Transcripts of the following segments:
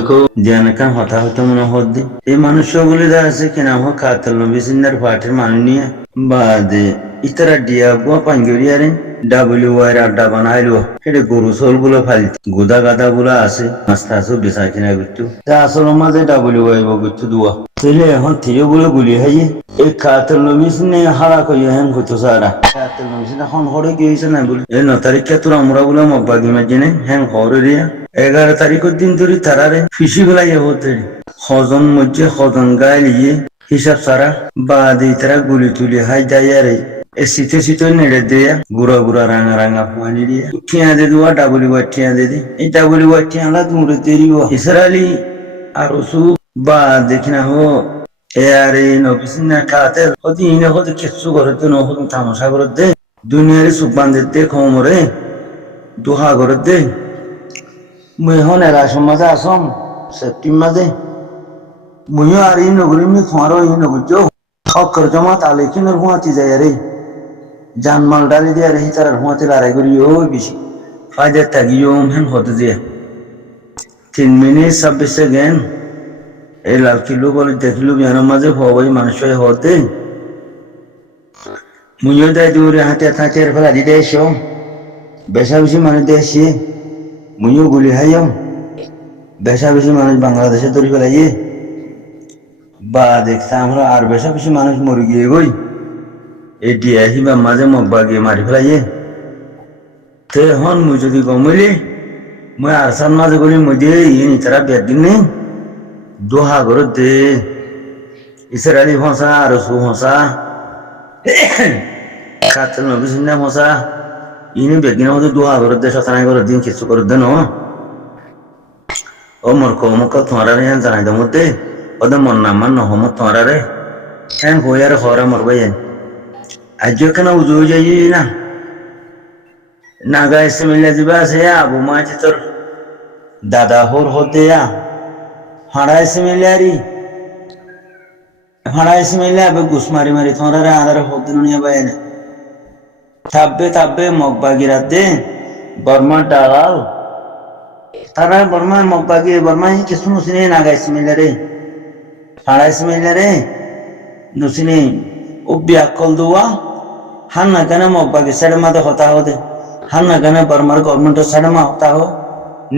দেখো জেনাকান হতা হতো মনে হদ্দি এই মানুষগুলি যা আছে কিনা হোক খাতল নবিসিন্দার পার্টির মানুষ নিয়ে বাদে ইতারা ডিয়া বুয়া পাঞ্জরিয়ারে WY আড্ডা বানাইলো সেটা গরু সোল গুলো ফালিত গুদা গাদা গুলো আছে মাস্তা আছে বেচা কিনা করতো তা আসল মাঝে WY বগিত দুয়া তাহলে এখন থিও গুলো গুলি হাইয়ে এই খাতল নবিসিনে হারা কই হেন হতো সারা খাতল নবিসিনে এখন হরে গিয়েছে না বলি এই 9 তারিখে তোর আমরা গুলো মগবাগি মাঝে হেন হরে রিয়া 11 তারিখের দিন ধরে তারারে ফিসি ফেলাইয়া হতে হজন মধ্যে হজন গায়ে লিয়ে হিসাব সারা বাদে তারা গুলি তুলি হাই যাইয়ারে এ শীতে নেড়ে দেয়া গুড়া গুড়া রাঙা রাঙা পানি দিয়ে ঠিয়া দে দুয়া WY ঠিয়া দে এই WY ঠিয়া লা দূরে তেরিব ইসরায়েলি আর ওসু বা দেখিনা হো এ আরে নবিসিনা খাতে হদি ইনে হদি কিচ্ছু করতে ন হদি তামাশা করতে দুনিয়ারে সুবান দিতে খমরে দুহা করতে মুই হন এরা সমাজে আসম সেপ্টিম মাঝে মুইও আর এই নগরী মি খারো এই নগরী অক্ষর জমা তালে কিনোর হুঁয়াতি যায় রে জানমাল ডালি দিয়ে রে তার হুঁয়াতে লড়াই করি ও বেশি ফায়দার তাগিও হেন হতে দিয়ে 3 মিনিট 26 সেকেন্ড এই লাল কিলো বলে দেখলু বিয়ানোর মাঝে হওয়াই মানুষ হয়ে হতে মুইও তাই দূরে হাতে থাকের ফেলা দিতে এসো বেশা বেশি মানুষ দেশে মুইও গুলি হাইম বেশা বেশি মানুষ বাংলাদেশে ধরে ফেলাইয়ে বা দেখছে আমরা আর বেশা বেশি মানুষ মরে গিয়ে গই এই ডিয়া হিবা মাঝে মগবা গিয়ে মারি ফেলাইয়ে তে হন মুই যদি গমলি মুই আর সান মাঝে গলি মধ্যে ইনি তারা বেদিন নেই দোহা করে দে ইসরায়েলি ভাষা আর সু ভাষা খাতল নবিসিনা ভাষা ইনি বেগিনা মধ্যে দোহা করে দে সতানাই করে দিন কিছু করে দেন ও মোর কমক তোমারা জানাই দে মধ্যে ওদের মন না মান নহমত তোমারা রে হ্যাঁ হইয়ার হরা মর ভাই আজ কেন উজু যাই না নাগা এসে মিলে যাবা আছে আবু মাঝে তোর দাদা হোর হতে হাড়া এসে মিলে আরি হাড়া এসে মিলে আবে ঘুষ মারি মারি তোমারা রে আদার হতে নিয়ে ভাই থাকবে মগবাগি রাতে বর্মা ডালাল তারা বর্মা মগবাগি বর্মা কিছু নুসিনে নাগা এসে মিলে রে হাড়া এসে মিলে রে নুসিনে ও বিয়াকল দুয়া হান না কেন মগবাগি সাইড মাঝে হতা হতে হান না কেন বর্মার গভর্নমেন্টের সাইড মা হতা হো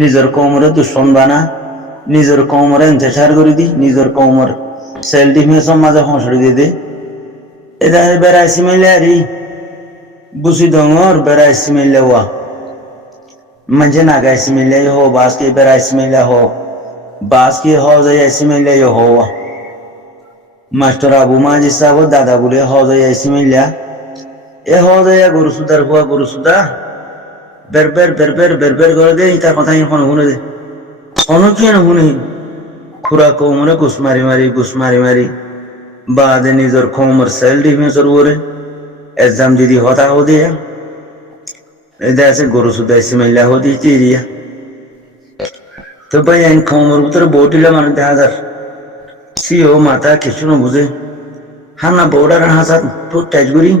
নিজের কৌমরে দুশ্মন বানা নিজের কৌমরে ইন্তেসার করে দি নিজের কৌমর সেল ডিফেন্সের মাঝে হসড়ি দিয়ে দে এটা বেড়াইছি মিলে আরি বুসি ডঙর বেড়াইছি মিলে ওয়া মাঝে নাগাইছি মিলে হো বাসকে বেড়াইছি মিলে হো বাসকে হ যাইছি মিলে হো মাস্টার আবু মাঝি সাহেব দাদা বলে হ যাইছি মিলে এ হ যাইয়া গরু সুদার হুয়া গরু সুদা বের করে দে তার কথা এখন শুনে দে অন কি শুনি খুরা কৌমরে ঘুষ মারি মারি বাদে নিজের কৌমর সেল ডিফেন্সের উপরে এক্সাম দিদি হতা হো দিয়া এটা আছে গরু সুদাইছি মাইলা হো দিয়েছি এরিয়া তো ভাই আইন কৌমর ভিতরে বউ দিলে মানে 10,000 সিও মাথা কিছু না বুঝে হানা বউডার হাসাত তো টাইজ করি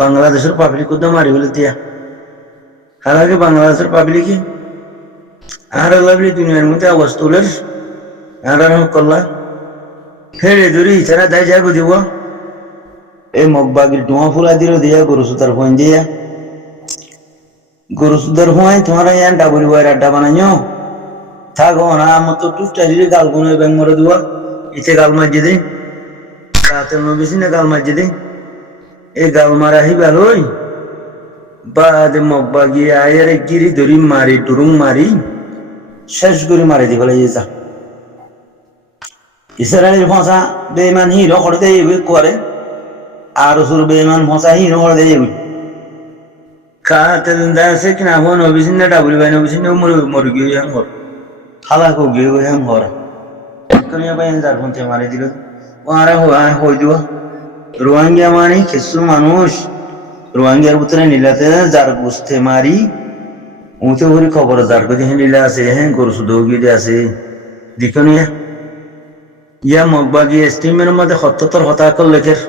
বাংলাদেশের পাবলিক উদ্যম মারি বলে দিয়া হালাকে বাংলাদেশের পাবলিকই আর লাগলি দুনিয়ার মধ্যে আওয়াজ তোলের আর করলা হেরে ধরি ইচারা দায় যাবো দিব এই মগবাগির ধোঁয়া ফুলা দিল দিয়া গরু সুতার ফোন দিয়া গরু সুতার ফোঁয়াই তোমার ইয়ান WY আড্ডা বানাইও থাকো না আমার তো টুসটা দিলে গাল কোনো ব্যাং মরে দেওয়া ইতে গাল মারজি দে কাতে নবিসি না গাল মারজি দে এই গাল মারা হি ভালোই বাদে মগবাগি আয়ের গিরি ধরি মারি ডুরুং মারি শেষ করে মারি দি ফেলে যা ইসরায়েলের ভাষা বেমান হিরো করে দেয় করে আর সুর বেমান ভাষা হিরো করে দেয় কাতে দাসে কিনা হন নবিসি না WY নবিসি না মরে গিয়ে হর হালাকো গিয়ে হর কনিয়া বাইন যার ফোনতে মারি দিল ওরা হই দিও রোহিঙ্গা মানে কিছু মানুষ রোহিঙ্গার ভিতরে নীলাতে যার বুঝতে মারি উঁচু করে খবর যার কাছে নীলা আছে হ্যাঁ গরু শুধু গিয়ে আছে দিকনিয়া ইয়া মগবাগি স্টিমের মধ্যে 77 হতাকল লেখের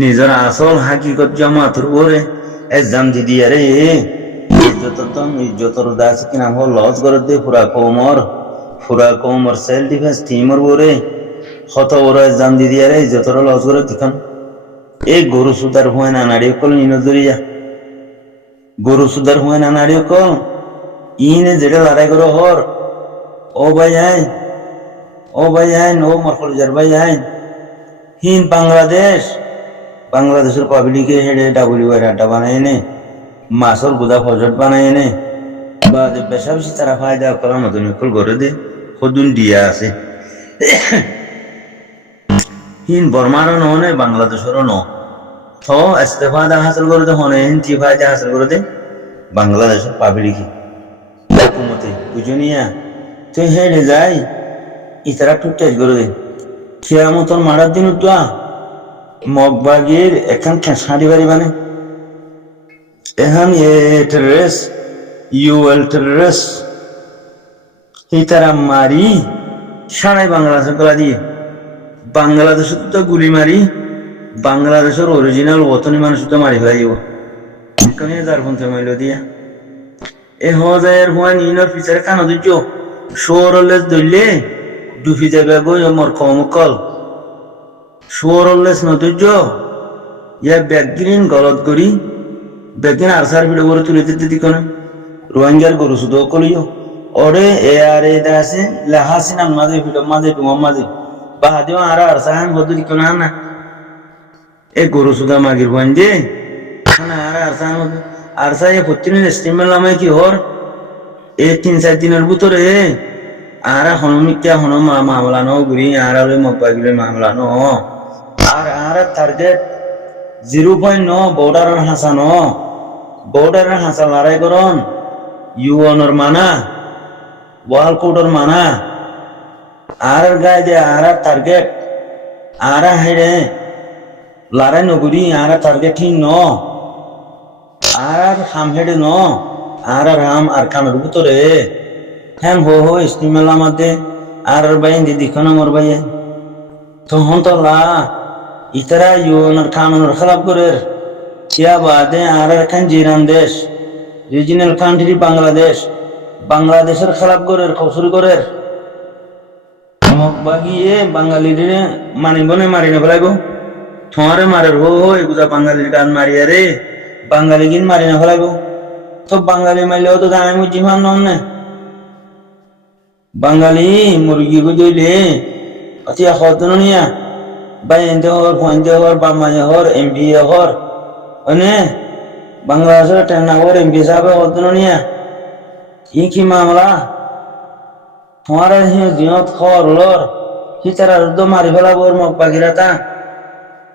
নিজের আসল হাকিকত জামাতের ওরে এক্সাম দিদি আরে ইজ্জতর দাস কিনা হল লস করে দে পুরা কোমর ফুরা কোমর সেল ডিফেন্স টিমর বরে হত বড় এক্সাম দি দিয়ারে যতর লস করে দিখন এই গরু সুদার হয় না নাড়িয়ে কল নিনজরিয়া গরু সুদার হয় না নাড়িয়ে কল ইনে যেটা লড়াই করে হর ও ভাই আইন ও ভাই আইন ও মরফলজার ভাই আইন হিন বাংলাদেশের পাবলিকে হেডে ডাব্লিউআর আড্ডা বানায় নে মাছর গুদা ফজট বানায় নে বা বেশা বেশি তারা ফায়দা করার মতন কল করে দে সদুন দিয়া আছে হিন বর্মারও নহনে বাংলাদেশেরও ন তো ইস্তেফাদা হাসিল করে দে হনে হিন টি ফায়দা হাসিল করে দে বাংলাদেশের পাবলিকে হুকুমতে বুঝনিয়া তুই হেডে যাই ইতারা একটু টেস্ট করে দে খেয়ামতর মারার দিন তো মগবাগির এখান খেসাড়ি বাড়ি মানে এখন টেররিস্ট ইউএল টেররিস্ট এই তারা মারি সারাই বাংলাদেশের গলা দিয়ে বাংলাদেশে তো গুলি মারি বাংলাদেশের অরিজিনাল ওতনি মানুষ তো মারি ফেলাইব যার ফোন মাইল দিয়া এ হজায়ের হুয়া নিনর পিছারে কানো দিচ্ছ শোরলেস ধরলে ডুফি যাবে গই মর কমকল শোরলেস নদুর্য ইয়া ব্যাগগ্রিন গলত করি ব্যাগগ্রিন আরসার ভিডিও করে তুলে দিতে দিক না রোহিঙ্গার গরু শুধু কলিও ওরে এ আর এ আছে লাহাসিনাম মাঝে ভিডিও মাঝে তোমার মাঝে বাহাদিও আর আরসাহান বদু দিক না এ গরু সুদা মাগির বন দে না আর আরসাহান আরসা এ প্রতিদিন স্টিমেল নামে কি হর এ 3-4 দিনের ভিতরে আর হনমিকা হন মামলা নো গুরি আর আলে মগবাগিলে মামলা নো আর টার্গেট 0.9 বর্ডারের হাসানো বর্ডারের হাসা লড়াই করন ইউএনর মানা ওয়ার্ল্ড কোডের মানা আর গায়ে দে আর টার্গেট আর হেডে লড়াই নগুরি আর টার্গেট ঠিক ন আর হাম হেডে ন আর হাম আর কামের ভিতরে হ্যাঁ হো স্টিমেল আমাদের আর বাইন দিদি খানা মর বাইয়ে তখন তো লা ইতারা ইউএনর কানুনের খেলাপ করে চিয়া বাদে আর খান জিরান দেশ রিজিনাল কান্ট্রি বাংলাদেশের খেলাপ করে খসুরি করে মগবাগিয়ে বাঙালির মানিবনে মারি না ফেলাইব তোমারে মারের হো এগুলা বাঙালির গান মারিয়া রে বাঙালি গিন মারি না ফেলাইব তো বাঙালি মারলেও তো দামে মুজি মান নন না বাঙালি মুরগি বুঝলে অতি হতনিয়া বাইন্দে হর ফন্দে হর বামাজে হর এমপি হর অনে বাংলাদেশের টেনা হর এমপি সাহেব হতনিয়া কি মামলা তোমার জিনত খর লর হিতারা রুদ্দ মারি ফেলা বোর মগ বাগিরাতা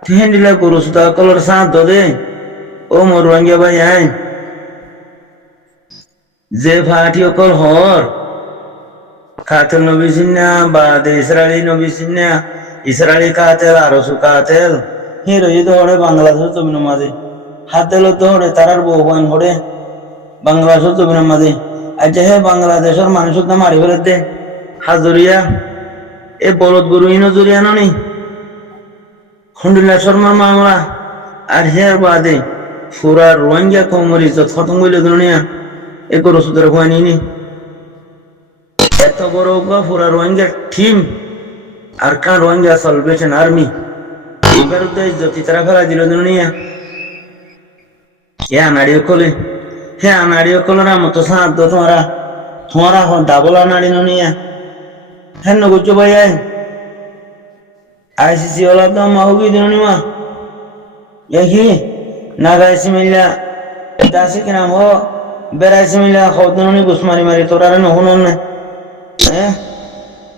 তিন দিলে গরু সুতা কলর সাঁত দে ও মোর রঙ্গিয়া ভাই আইন যে ফাটি অকল হর কাতেল নবী সিন্না বাদে ইসরায়েলি নবী সিন্না ইসরায়েলি কাতেল আরসু কাতেল হিরোই ধরে বাংলাদেশের জমিনের মাঝে হাতেল ধরে তারার বহুবান হরে বাংলাদেশের জমিনের মাঝে আজ হে বাংলাদেশের মানুষের তো মারি ফেলে দে হাজরিয়া এ বলদ গরু ইনজরিয়া ননি খন্ডুল্লাহ শর্মার মামলা আর হের বাদে ফুরা রোহিঙ্গা কমরি যত খতম হইলে দুনিয়া এ গরু সুদের হয়নি এত বড় ফুরা রোহিঙ্গা টিম আর কান রোহিঙ্গা সালভেশন আর্মি এবার যদি তারা ফেলা দিল দুনিয়া হে আনাড়িও কলে হে আনাড়িও কলরা মতো সাহায্য তোমারা ডাবল আনাড়ি নিয়া হ্যাঁ নগুচ্ছ ভাই আইসিসি ওলা তো মাহুকি দিন মা দেখি নাগাইছি মিল্লা দাসি কিনাম হো বেড়াইছি মিল্লা খবনি ঘুষ মারি তোরা নহন না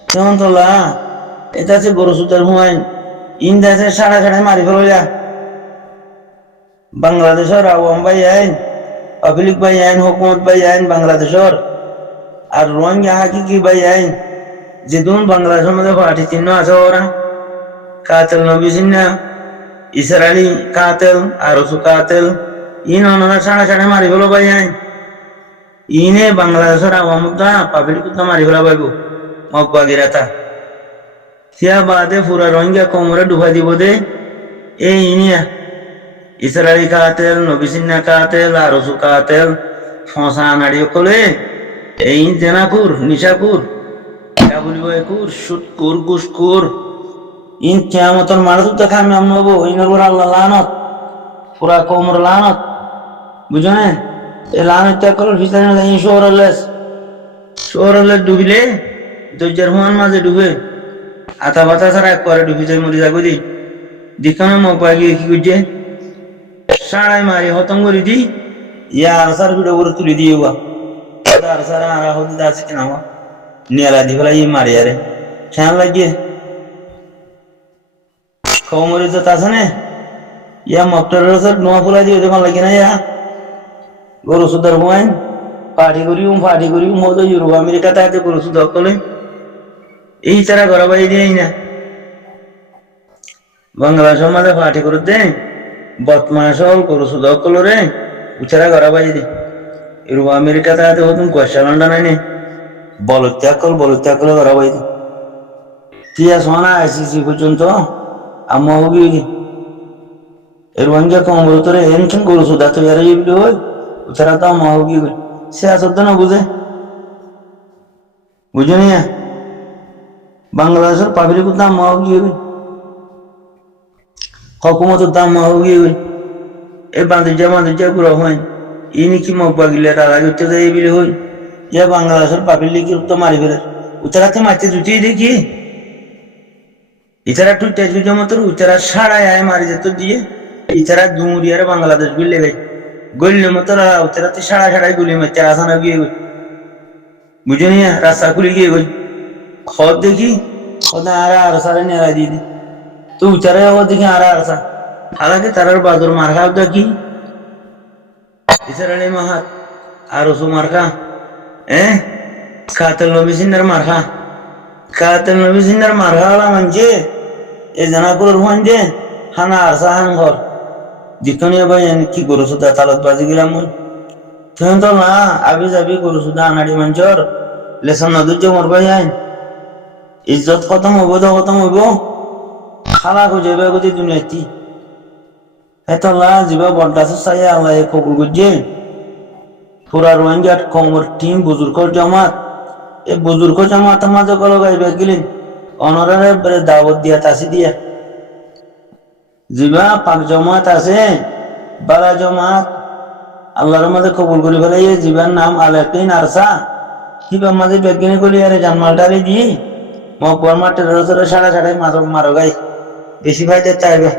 কেমন তোলা এটা আছে গরু সুতার হুমায়ুন ইন্দাসে সাড়ে মারি ফেলা বাংলাদেশের আওয়াম ভাই আইন পাবলিক ভাই আইন হুকুমত ভাই আইন বাংলাদেশের আর রোহিঙ্গা হাকিকি ভাই আইন যেদিন বাংলাদেশের মধ্যে পার্টি চিহ্ন আছে ওরা কাতেল নবী সিন্না ইসরায়েলি কাতেল আরসু কাতেল ইন ওনারা সাড়ে মারি ফেলো ভাই আইন ইনে বাংলাদেশের আওয়ামটা পাবলিক মারি ফেলা পাইব মগবাগিরাতা সিয়া বাদে পুরা রোহিঙ্গা কোমরে ডুবাই দিব দে এই ইনিয়া ইসরায়েলি কাতেল নবী সিন্না কাতেল আরসু কাতেল ফসা নাড়িও কলে এই জেনাপুর নিশাপুর ডাবুলিওয়াই কুর শুট কুর গুস কুর ইন কিয়ামতর মারুত দেখা আমি আমনবো ইনর বড় আল্লাহ লানত পুরা কওমর লানত বুঝনে এ লানত তাকল ভিতরে না ইন শোরলেস ডুবিলে দজ্জার হুয়ান মাঝে ডুবে আতা বাতা ছাড়া এক করে ডুবি যায় মরি যাগো দি দিখানে মপা গিয়ে কি করছে সাড়াই মারি হতম করে দি ইয়া আরসার ভিডিও করে তুলে দিয়ে বা আরসার আরা হতে দাস কিনা হওয়া নিয়ালা দি ফেলা ইয়ে মারি আরে খেয়াল লাগিয়ে খমরি তো তাছে না ইয়া মক্টরের সব নোয়া ফুলা দিয়ে ওদের লাগে না ইয়া গরু সুদার হুয়াইন পার্টি করি মতো ইউরোপ আমেরিকা তাতে গরু সুদ কলে এই তারা ঘর বাই দিয়ে না বাংলাদেশের মাঝে পার্টি করে দে বর্তমানে সব গরু সুদ কলরে উচারা ঘর বাই দে ইউরোপ আমেরিকা তাতে হতুন কয়েশা লন্ডন আইনে বলত্যাগ কল ঘর বাই দে তিয়া সোনা আইসিসি পর্যন্ত আম্মা হোগি এর ওয়াঙ্গা কমর তোরে এনছেন গরু সুদা তো এর ইবলি হই উচারা তো আম্মা হোগি সে আসত না বুঝে নিয়া বাংলাদেশের পাবলিক দাম মাহগি হকুমতের দাম মাহগি এ বান্ধব পুরো হয় ইনি কি মগ বাগিলে তারা করতে যায় বিলে হই ইয়া বাংলাদেশের পাবলিক তো মারি ফেলে উচারাতে মারতে জুটিয়ে দেখি ইতারা টু তেজ মতো উচারা সাড়াই আয় মারি যেত দিয়ে ইতারা দুমুরিয়ার বাংলাদেশ গুলি গে গল্লি মতো উচারাতে সাড়াই গুলি মারতে আসানা গিয়ে বুঝে নিয়া রাস্তা খুলে গিয়ে গই খদ দেখি খোদা আর সারে নেড়া দিয়ে দি তো উচারে আবার দেখি আর সা হালাকে তারার বাদর মার্কা দেখি ইসারালে মাহাত আর ওসু মার্কা কাতেল নবী সিন্নার মার্কা হলা মানছে এ জানাপুরের মঞ্জে হানা আর সা হান ঘর দিকনিয়া ভাই কি করছো তা তালত বাজি গেলাম তখন তো না আবি যাবি করছো দা আনাড়ি মঞ্চর লেসন নদুর যে মরবাই আইন ইজ্জত খতম হইব খালা খুঁজে বেগতি দুনিয়াতি হেতলা জিবা বড্ডা চাই আল্লাহ কবুল করছে পুরা রোহিঙ্গার কমর টিম বুজুর্গর জামাত এই বুজুর্গ জামাত মাঝে কল গাইবে গেলেন অনরের দাওয়াত দিয়া তাসি দিয়া জিবা পাক জমাত আছে বালা জমাত আল্লাহর মাঝে কবুল করে ফেলাই জিবার নাম আলাকিন আরসা কিবা মাঝে বেগিনে করি আরে জানমালটারে দিয়ে মকবর মাঠের সাড়ে মারো গাই বেশি ভাই চাইবে